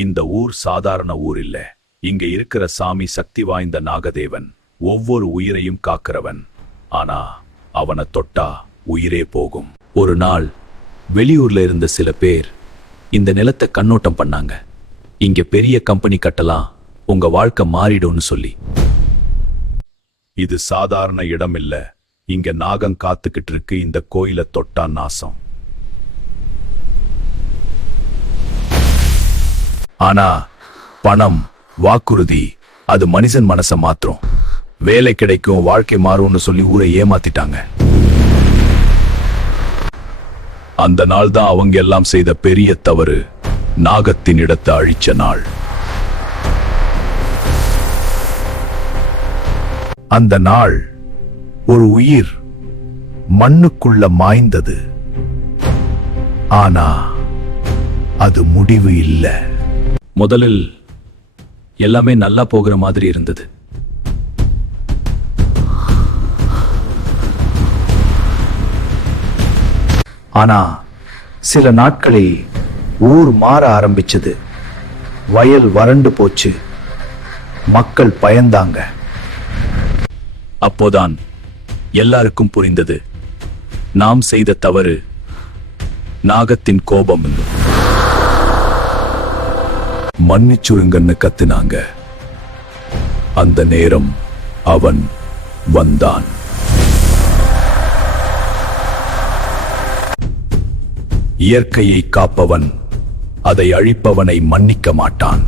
இந்த ஊர் சாதாரண ஊர் இல்ல. இங்க இருக்கிற சாமி சக்தி வாய்ந்த நாகதேவன், ஒவ்வொரு உயிரையும் காக்கிறவன். ஆனா அவனை தொட்டா உயிரே போகும். ஒரு நாள் வெளியூர்ல இருந்த சில பேர் இந்த நிலத்தை கண்ணோட்டம் பண்ணாங்க. இங்க பெரிய கம்பெனி கட்டலாம், உங்க வாழ்க்கை மாறிடும்னு சொல்லி. இது சாதாரண இடம் இல்ல, இங்க நாகம் காத்துக்கிட்டு இருக்கு. இந்த கோயிலை தொட்டா நாசம். ஆனா பணம், வாக்குறுதி, அது மனுஷன் மனசை மாற்றும். வேலை கிடைக்கும், வாழ்க்கை மாறும்னு சொல்லி ஊரை ஏமாத்திட்டாங்க. அந்த நாள் தான் அவங்க எல்லாம் செய்த பெரிய தவறு. நாகத்தின் இடத்தை அழிச்ச நாள். அந்த நாள் ஒரு உயிர் மண்ணுக்குள்ள மாய்ந்தது. ஆனா அது முடிவு இல்ல. முதலில் எல்லாமே நல்லா போகிற மாதிரி இருந்தது. ஆனா சில நாட்களே ஊர் மாற ஆரம்பிச்சது. வயல் வறண்டு போச்சு, மக்கள் பயந்தாங்க. அப்போதான் எல்லாருக்கும் புரிந்தது, நாம் செய்த தவறு நாகத்தின் கோபம். மன்னிச்சுருங்கன்னு கத்தினாங்க. அந்த நேரம் அவன் வந்தான். இயற்கையை காப்பவன் அதை அழிப்பவனை மன்னிக்க மாட்டான்.